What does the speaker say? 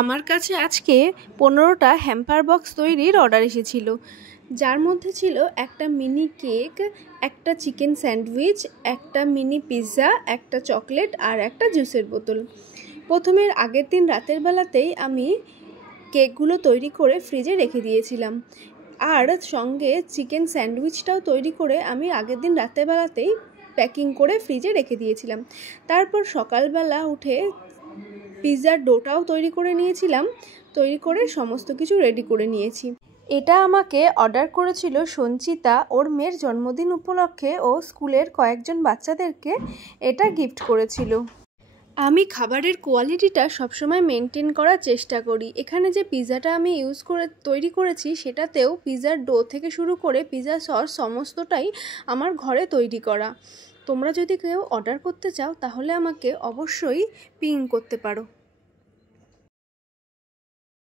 আমার কাছে আজকে 15টা হ্যাম্পার বক্স তৈরির অর্ডার এসেছিল, যার মধ্যে ছিল একটা মিনি কেক, একটা চিকেন স্যান্ডউইচ, একটা মিনি পিৎজা, একটা চকলেট আর একটা জুসের বোতল। প্রথমের আগের দিন রাতের বেলাতেই আমি কেকগুলো তৈরি করে ফ্রিজে রেখে দিয়েছিলাম, আর সঙ্গে চিকেন স্যান্ডউইচটাও তৈরি করে আমি আগের দিন রাতের বেলাতেই প্যাকিং করে ফ্রিজে রেখে দিয়েছিলাম। তারপর সকালবেলা উঠে পিৎজার ডোটাও তৈরি করে নিয়েছিলাম, তৈরি করে সমস্ত কিছু রেডি করে নিয়েছি। এটা আমাকে অর্ডার করেছিল সঞ্চিতা, ওর মেয়ের জন্মদিন উপলক্ষে ও স্কুলের কয়েকজন বাচ্চাদেরকে এটা গিফট করেছিল। আমি খাবারের কোয়ালিটিটা সবসময় মেনটেন করার চেষ্টা করি। এখানে যে পিৎজাটা আমি তৈরি করেছি সেটাতেও পিৎজার ডো থেকে শুরু করে পিৎজা সস সমস্তটাই আমার ঘরে তৈরি করা। তোমরা যদি কেউ অর্ডার করতে চাও তাহলে আমাকে অবশ্যই পিং করতে পারো।